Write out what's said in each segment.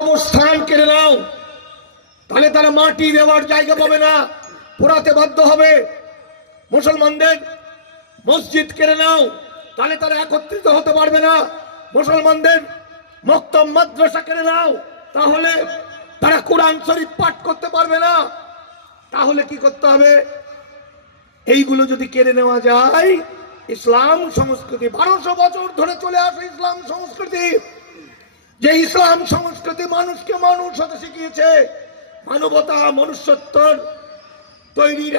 অবস্থান কেড়ে নাও, তাহলে তারা মাটি দেওয়ার জায়গা পাবে না, পোড়াতে বাধ্য হবে। মুসলমানদের মসজিদ কেড়ে নাও, তাহলে তারা একত্রিত হতে পারবে না। মুসলমানদের মক্তব মাদ্রাসা কেড়ে নাও, তাহলে তারা কোরআন শরীফ পাঠ করতে পারবে না। তাহলে কি করতে হবে? এইগুলো যদি কেড়ে নেওয়া যায়, ইসলাম সংস্কৃতি 1200 বছর ধরে চলে আসে ইসলাম সংস্কৃতি, যে ইসলাম সংস্কৃতি মানুষকে মানুষ হতে শিখিয়েছে, মানবতা মনুষ্যত্বর তৈরির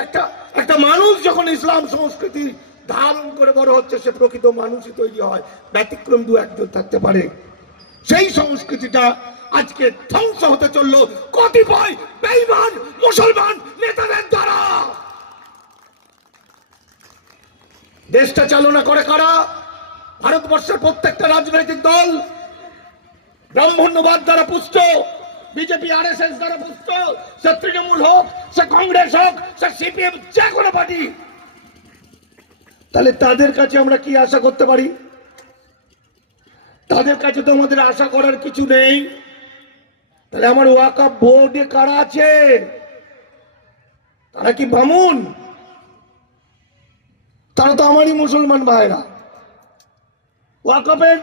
একটা মানুষ যখন ইসলাম সংস্কৃতি ধারণ করে বড় হচ্ছে, সে প্রকৃত মানুষই তৈরি হয়। ব্যতিক্রম দু একজন থাকতে পারে। সেই সংস্কৃতিটা আজকে ধ্বংস হতে চললো কতিপয় বেঈমান মুসলমান নেতাদের দ্বারা। দেশটা চালনা করে কারা? ভারতবর্ষের প্রত্যেকটা রাজনৈতিক দল ব্রাহ্মণ্যবাদ দ্বারা পুষ্ট, বিজেপি আরএসএস দ্বারা পুষ্ট, সে তৃণমূল হোক, সে কংগ্রেস হোক, সে সিপিএম, যে কোনো পার্টি। তাহলে তাদের কাছে আমরা কি আশা করতে পারি? তাদের কাছে তো আমাদের আশা করার কিছু নেই। তাহলে আমার ওয়াকফ বোর্ডে কারা আছে? তারা কি বামুন? তারা তো আমারই মুসলমান ভাইরা। ওয়াকফের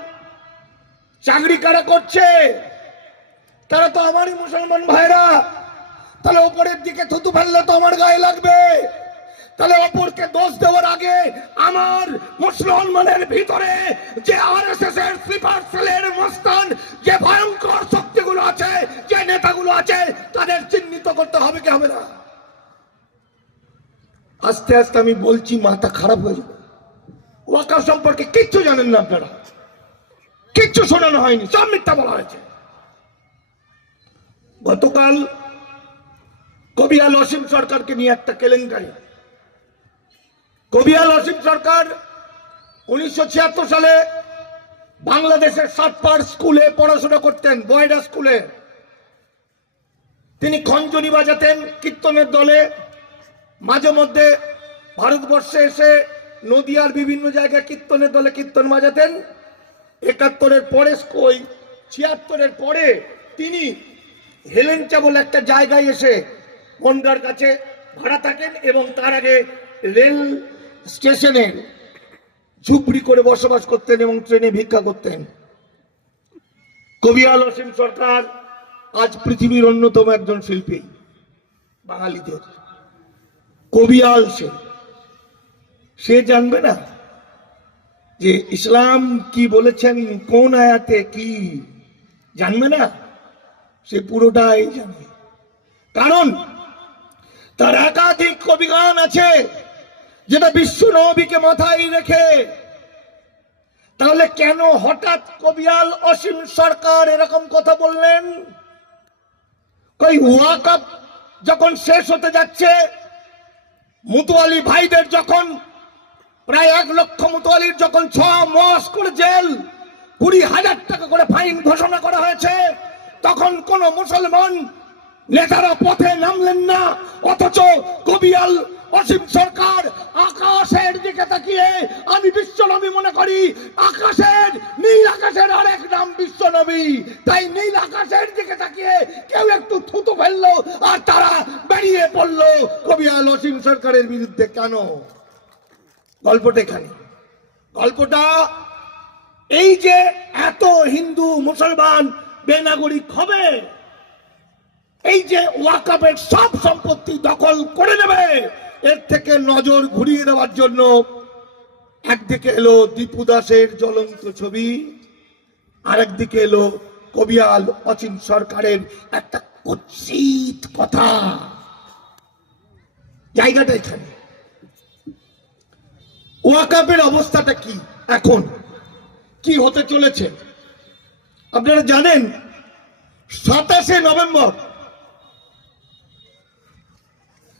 চাকরি কারা করছে? তারা তো আমারই মুসলমান ভাইরা। তাহলে ওপরের দিকে থুতু ফেললে তো আমার গায়ে লাগবে। তাহলে অপরকে দোষ দেওয়ার আগে আমার মুসলমানের ভিতরে যে আরএসএস এর স্লিপার সেলের মস্তান, যে ভয়ঙ্কর শক্তিগুলো আছে, যে নেতাগুলো আছে, তাদের চিহ্নিত করতে হবে কি হবে না? আস্তে আস্তে আমি বলছি, মাথা খারাপ হয়ে যাবে। ওয়াকফ সম্পর্কে কিচ্ছু জানেন না আপনারা, কিচ্ছু শোনানো হয়নি, সব মিথ্যা বলা হয়েছে। গতকাল কবিয়াল অসীম সরকারকে নিয়ে একটা কেলেঙ্কারি। কবিয়াল অসীম সরকার 1976 সালে বাংলাদেশের সাতপাড় স্কুলে পড়াশোনা করতেন, বয়ডা স্কুলে। তিনি খঞ্জনি বাজাতেন কীর্তনের দলে। মাঝে মধ্যে ভারতবর্ষে এসে নদিয়ার বিভিন্ন জায়গায় কীর্তনের দলে কীর্তন বাজাতেন। 71-এর পরে 76-এর পরে তিনি হেলেঞ্চা বলে একটা জায়গায় এসে বনগাঁর কাছে ভাড়া থাকেন, এবং তার আগে রেল স্টেশনে ঝুপড়ি করে বসবাস করতেন এবং ট্রেনে ভিক্ষা করতেন। কবিয়াল অসীম সরকার আজ পৃথিবীর অন্যতম একজন শিল্পী বাঙালিদের। কবিয়াল সে জানবে না যে ইসলাম কি বলেছেন, কোন আয়াতে কি জানবে না? সে পুরোটাই জানে, কারণ তার একাধিক কবিগান আছে যেটা বিশ্ব নবীকে মাথায় রেখে। তাহলে কেন হঠাৎ কবিয়াল অসীম সরকার এরকম কথা বললেন? কই ওয়াকফ যখন শেষ হতে যাচ্ছে, মুতোয়ালি ভাইদের যখন প্রায় 1 লক্ষ মুতোয়ালির যখন 6 মাস করে জেল, 20,000 টাকা করে ফাইন ঘোষণা করা হয়েছে, তখন কোন মুসলমান নেতারা পথে নামলেন না। অথচ কবিয়াল অসীম সরকার আকাশের দিকে তাকিয়ে, আমি বিশ্বনবী মনে করি আকাশের, নীল আকাশের আরেক নাম বিশ্বনবী, তাই নীল আকাশের দিকে তাকিয়ে কেউ একটু থুতু ফেললো আর তারা বেরিয়ে পড়লো কবিয়াল অসীম সরকারের বিরুদ্ধে। কেন? গল্পটা এখানে। গল্পটা এই যে এত হিন্দু মুসলমান বেনাগরিক হবে, এই যে ওয়াকফের সব সম্পত্তি দখল করে নেবে, এর থেকে নজর ঘুরিয়ে দেওয়ার জন্য একদিকে এলো দীপু দাসের জ্বলন্ত ছবি, আরেকদিকে এলো কবিয়াল অসীম সরকারের একটা কুৎসিত কথা। জায়গাটা এখানে। ওয়াকফের অবস্থাটা কি এখন, কি হতে চলেছে আপনারা জানেন? 27শে নভেম্বর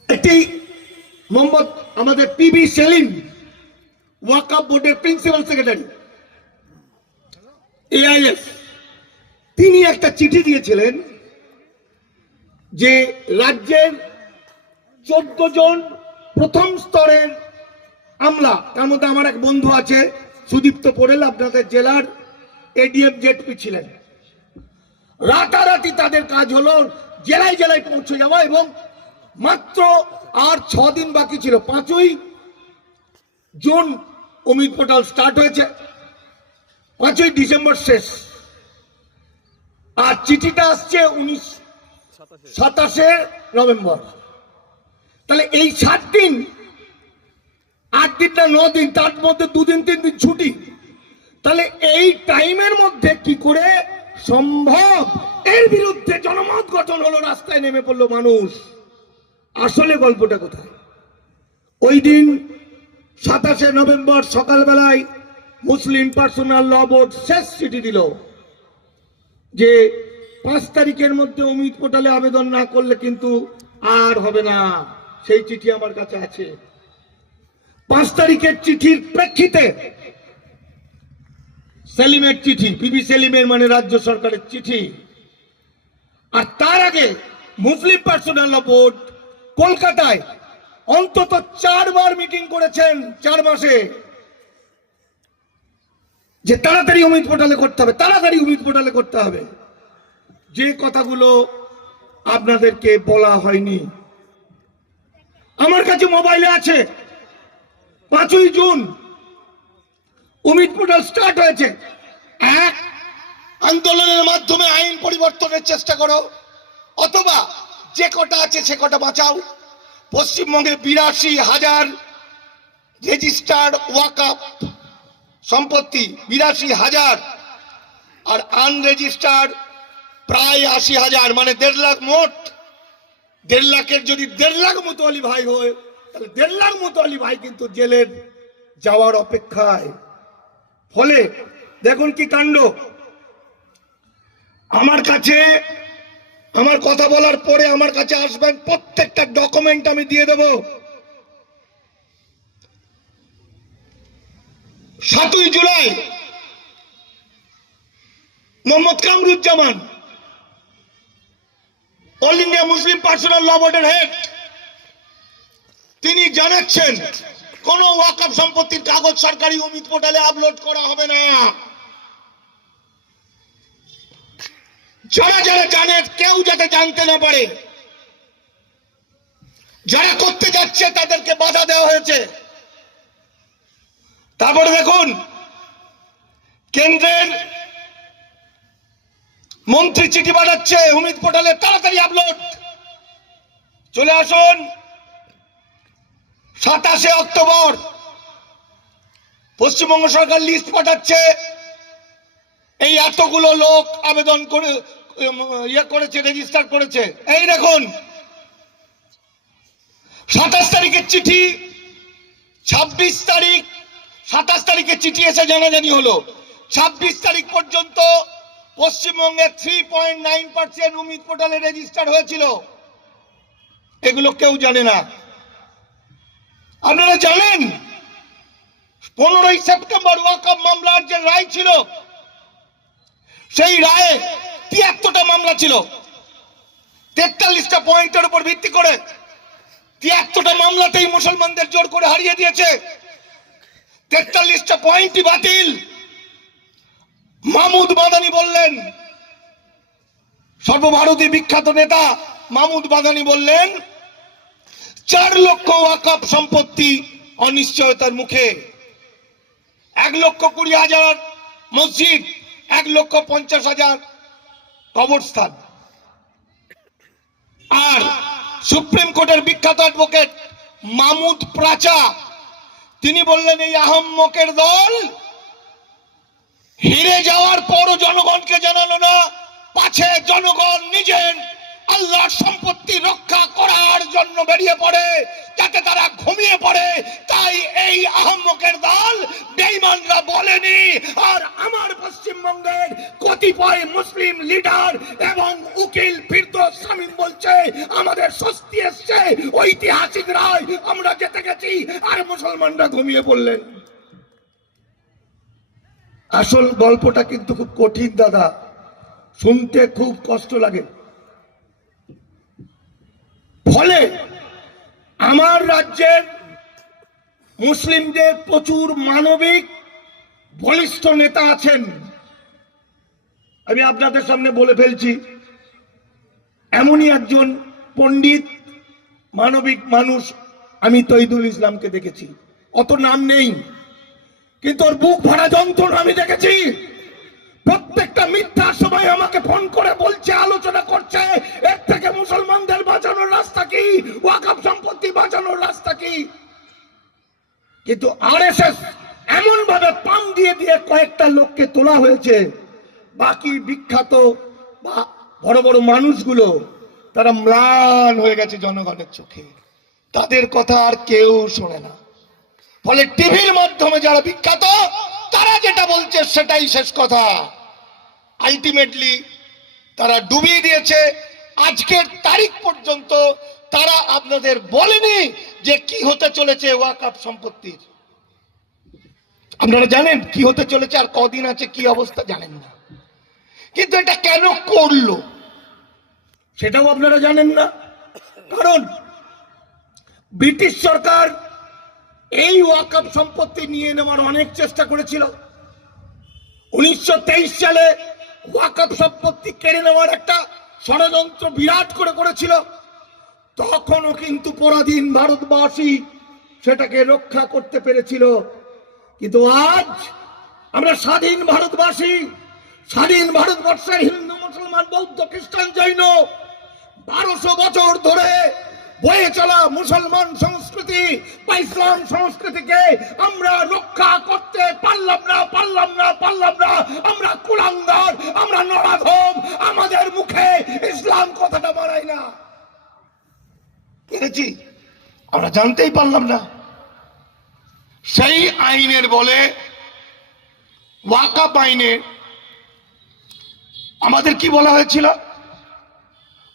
একটি মোহাম্মদ আমাদের পিবি সেলিম, ওয়াকফ বোর্ডের প্রিন্সিপাল সেক্রেটারি AIS, তিনি একটা চিঠি দিয়েছিলেন যে রাজ্যের 14 জন প্রথম স্তরের আমলা, তার মধ্যে আমার এক বন্ধু আছে সুদীপ্ত পোড়েল, আপনাদের জেলার ADM জেডপি ছিলেন, রাতারাতি তাদের কাজ হলো জেলায় জেলায় পৌঁছে যাওয়া, এবং মাত্র আর 6 দিন বাকি ছিল। 5ই জুন অমিত পোর্টাল স্টার্ট হয়েছে, 5ই ডিসেম্বর শেষ, আর চিঠিটা আসছে 27শে নভেম্বর। তাহলে এই 7 দিন, 8 দিন না 9 দিন, তার মধ্যে 2 দিন 3 দিন ছুটি। তাহলে এই টাইমের মধ্যে কি করে সম্ভব? এর বিরুদ্ধে জনমত গঠন হলো, রাস্তায় নেমে পড়লো মানুষ। আসলে গল্পটা কোথায়? ওই দিন 27শে নভেম্বর সকালবেলায় মুসলিম পার্সোনাল ল বোর্ড শেষ চিঠি দিল যে 5 তারিখের মধ্যে অমিত পোর্টালে আবেদন না করলে কিন্তু আর হবে না। সেই চিঠি আমার কাছে আছে। 5 তারিখের চিঠির প্রেক্ষিতে সেলিমের চিঠি, পিবি সেলিমের মানে রাজ্য সরকারের চিঠি, আর তার আগে মুসলিম পার্সোনাল ল বোর্ড কলকাতায় অন্তত 4 বার মিটিং করেছেন 4 মাসে, যে তাড়াতাড়ি অমিত পোর্টালে করতে হবে, তাড়াতাড়ি অমিত পোর্টালে করতে হবে। যে কথাগুলো আপনাদেরকে বলা হয়নি, আমার কাছে মোবাইলে আছে। 5ই জুন অমিত পোর্টাল স্টার্ট হয়েছে। এক, আন্দোলনের মাধ্যমে আইন পরিবর্তনের চেষ্টা করো, অথবা যে কটা আছে সে কটা বাঁচাও। পশ্চিমবঙ্গে 82,000 রেজিস্টার্ড ওয়াকফ সম্পত্তি, 82,000, আর আনরেজিস্টার্ড প্রায় 80,000, মানে 1.5 লাখ মোট। 1.5 লাখের যদি 1.5 লাখ মুতোয়ালি ভাই হয়, তাহলে 1.5 লাখ মুতোয়ালি ভাই কিন্তু জেলের যাওয়ার অপেক্ষায়। ফলে দেখুন কি কাণ্ড। আমার কাছে, আমার কথা বলার পরে আমার কাছে আসবেন, প্রত্যেকটা ডকুমেন্ট আমি দিয়ে দেব। 7ই জুলাই Mohammad Kamruzzaman, All India Muslim Personal Law বোর্ডের হেড, তিনি জানাচ্ছেন কোন ওয়াকফ সম্পত্তির কাগজ সরকারি অমিত পোর্টালে আপলোড করা হবে না। যারা যারা জানে কেউ যাতে জানতে না পারে, যারা করতে যাচ্ছে তাদেরকে বাধা দেওয়া হয়েছে। তারপরে দেখুন, কেন্দ্রের মন্ত্রী চিঠি পাঠাচ্ছে অমিত পোর্টালে তাড়াতাড়ি আপলোড। চলে আসুন 27শে অক্টোবর পশ্চিমবঙ্গ সরকার লিস্ট পাঠাচ্ছে, এই এতগুলো লোক আবেদন করে করেছে, রেজিস্টার করেছে। এই দেখুন 27 তারিখের চিঠি, 26 তারিখ, 27 তারিখে চিঠি এসে জানাজানি হলো। 26 তারিখ পর্যন্ত পশ্চিমবঙ্গে 3.9% অমিত পোর্টালে রেজিস্টার হয়েছিল। এগুলো কেউ জানে না। আপনারা জানেন 15ই সেপ্টেম্বর ওয়াকফ মামলার যে রায় ছিল, সেই রায়ে 73টা মামলা ছিল। 43টা পয়েন্টের উপর ভিত্তি করে 73টা মামলাতেই মুসলমানদের জোর করে হারিয়ে দিয়েছে। 43টা পয়েন্টই বাতিল। মাহমুদ মাদানি বললেন, সর্বভারতীয় বিখ্যাত নেতা মাহমুদ মাদানি বললেন, 4 লক্ষ ওয়াকফ সম্পত্তি অনিশ্চয়তার মুখে, 1,20,000 মসজিদ, 1,50,000 কবরস্থান। আর সুপ্রিম কোর্টের বিখ্যাত অ্যাডভোকেট মাহমুদ প্রাচা, তিনি বললেন এই আহম্মকের দল হেরে যাওয়ার পরও জনগণকে জানালো না, পাছে জনগণ নিজের আল্লাহর সম্পত্তি রক্ষা করার জন্য বেরিয়ে পড়ে, যাতে তারা ঘুমিয়ে পড়ে। তাই এই আহম্মকের দল বেঈমানরা বলেনি। আর আমার পশ্চিমবঙ্গের কতিপয় মুসলিম লিডার এবং উকিল ফিরদৌস শামীম বলছে আমাদের স্বস্তি এসছে, ঐতিহাসিক রায় আমরা জিতে গেছি, আর মুসলমানরা ঘুমিয়ে পড়লেন। আসল গল্পটা কিন্তু খুব কঠিন দাদা, শুনতে খুব কষ্ট লাগে। ফলে আমার রাজ্যের মুসলিমদের প্রচুর মানবিক বলিষ্ঠ নেতা আছেন, আমি আপনাদের সামনে বলে ফেলছি, এমনই একজন পণ্ডিত মানবিক মানুষ আমি তৈদুল ইসলামকে দেখেছি। অত নাম নেই, কিন্তু ওর বুক ভরা যন্ত্রণা আমি দেখেছি। প্রত্যেকটা মিথ্যার সময় আমাকে ফোন করে বলছে, আলোচনা করছে, এর থেকে মুসলমানদের বাঁচানোর রাস্তা কি, ওয়াকফ সম্পত্তি বাঁচানোর রাস্তা কি। কিন্তু আরএসএস এমন ভাবে পাম দিয়ে দিয়ে কয়েকটা লোককে তোলা হয়েছে, বাকি বিখ্যাত বা বড় বড় মানুষগুলো তারা ম্লান হয়ে গেছে জনগণের চোখে, তাদের কথা আর কেউ শোনে না। ফলে টিভির মাধ্যমে যারা বিখ্যাত তারা যেটা বলছে সেটাই শেষ কথা। আলটিমেটলি তারা ডুবিয়ে দিয়েছে। আজকের তারিখ পর্যন্ত তারা আপনাদের বলেনি যে কি হতে চলেছে ওয়াকফ সম্পত্তির। আপনারা জানেন কি হতে চলেছে, আর কদিন আছে, কি অবস্থা জানেন না। কিন্তু এটা কেন করলো সেটাও আপনারা জানেন না। কারণ ব্রিটিশ সরকার এই ওয়াকফ সম্পত্তি নিয়ে নেওয়ার অনেক চেষ্টা করেছিল। 1923 সালে ওয়াকফ সম্পত্তি কেড়ে নেওয়ার একটা ষড়যন্ত্র বিরাট করে করেছিল। তখনও কিন্তু পরাধীন ভারতবাসী সেটাকে রক্ষা করতে পেরেছিল। কিন্তু আজ আমরা স্বাধীন ভারতবাসী, স্বাধীন ভারতবর্ষের হিন্দু মুসলমান বৌদ্ধ খ্রিস্টান জৈন 1200 বছর ধরে বয়ে চলা মুসলমান সংস্কৃতি বা ইসলাম সংস্কৃতিকে আমরা রক্ষা করতে পারলাম না। আমরা কুলাঙ্গার, আমরা নরাধম, আমাদের মুখে ইসলাম কথাটা মানায় না। পেরেছি, আমরা জানতেই পারলাম না। সেই আইনের বলে, ওয়াকফ আইনে আমাদের কি বলা হয়েছিল?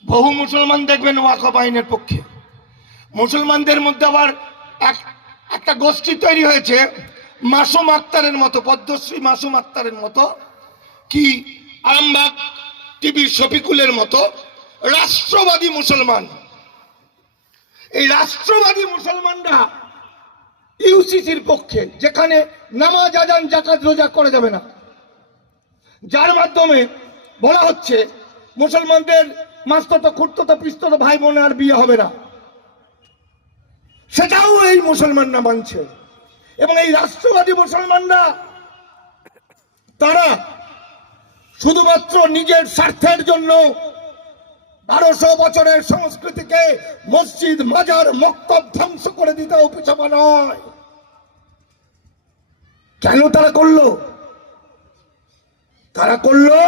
বহু মুসলমান দেখবেন ওয়াকফ আইনের পক্ষে। মুসলমানদের মধ্যে আবার একটা গোষ্ঠী তৈরি হয়েছে মাসুম আক্তারের মতো, পদ্মশ্রী মাসুম আক্তারের মতো, কি আরামবাগ টিভির শফিকুলের মতো রাষ্ট্রবাদী মুসলমান। এই রাষ্ট্রবাদী মুসলমানরা ইউসিসির পক্ষে, যেখানে নামাজ আজান যাকাত রোজা করা যাবে না, যার মাধ্যমে বলা হচ্ছে মুসলমানদের মাস্তুতো খুড়তুতো পিস্তুতো ভাই বোনে আর বিয়ে হবে না, সেটাও এই মুসলমানরা মানছে। এবং এই রাষ্ট্রবাদী মুসলমানরা তারা শুধুমাত্র নিজের স্বার্থের জন্য 1200 বছরের সংস্কৃতিকে মসজিদ মাজার মক্তব ধ্বংস করে দিতেও পিছপা নয়। কেন তারা করলো? তারা করলো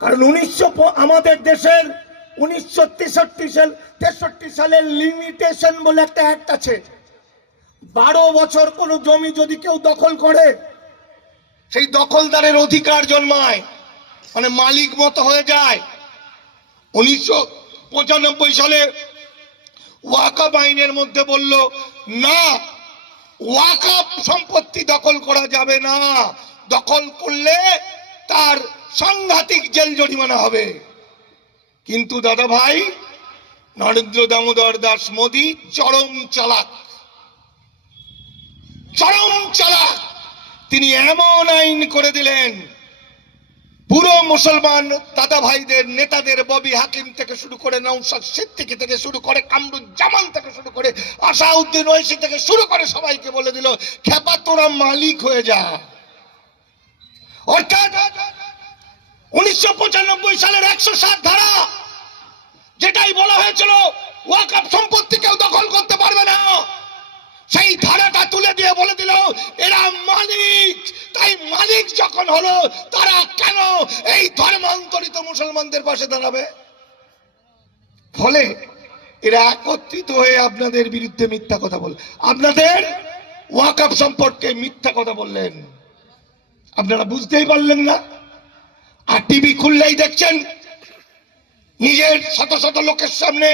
কারণ আমাদের দেশের 1963 সালের লিমিটেশন বলে একটা অ্যাক্ট আছে। 12 বছর কোন জমি যদি কেউ দখল করে, সেই দখলদারের অধিকার জন্মায়, মানে মালিক মতো হয়ে যায়। 1995 সালে ওয়াকফ আইনের মধ্যে বলল না, ওয়াকফ সম্পত্তি দখল করা যাবে না, দখল করলে তার সাংঘাতিক জেল জরিমানা হবে। কিন্তু দাদা ভাই নরেন্দ্র দামোদর দাস মোদী চরম চালাক। তিনি এমন আইন করে দিলেন, পুরো মুসলমান দাদা ভাইদের নেতাদের ববি হাকিম থেকে শুরু করে নওশাদ সিদ্দিকী থেকে শুরু করে কামরুজ্জামান থেকে শুরু করে আসাউদ্দিন ওয়াইসি থেকে শুরু করে সবাইকে বলে দিল, খেপা তোরা মালিক হয়ে যা। অর্থাৎ 1995 সালের 107 ধারা, যেটাই বলা হয়েছিল ওয়াকফ সম্পত্তি কেউ দখল করতে পারবে না, সেই ধারাটা তুলে দিয়ে বলে দিল এরা মালিক। তাই মালিক যখন হলো, তারা কেন এই ধর্মান্তরিত মুসলমানদের পাশে দাঁড়াবে? ফলে এরা একত্রিত হয়ে আপনাদের বিরুদ্ধে মিথ্যা কথা বল, আপনাদের ওয়াকফ সম্পর্কে মিথ্যা কথা বললেন। আপনারা বুঝতেই পারলেন না। আর টিভি খুললেই দেখছেন নিজের শত শত লোকের সামনে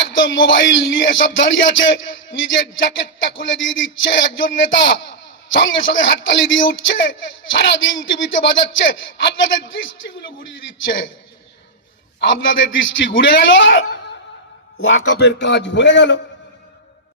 একদম মোবাইল নিয়ে সব দাঁড়িয়ে আছে, নিজের জ্যাকেটটা খুলে দিয়ে দিচ্ছে একজন নেতা, সঙ্গে সঙ্গে হাততালি দিয়ে উঠছে, সারাদিন টিভিতে বাজাচ্ছে, আপনাদের দৃষ্টিগুলো ঘুরিয়ে দিচ্ছে। আপনাদের দৃষ্টি ঘুরে গেল, ওয়াকফের কাজ হয়ে গেল।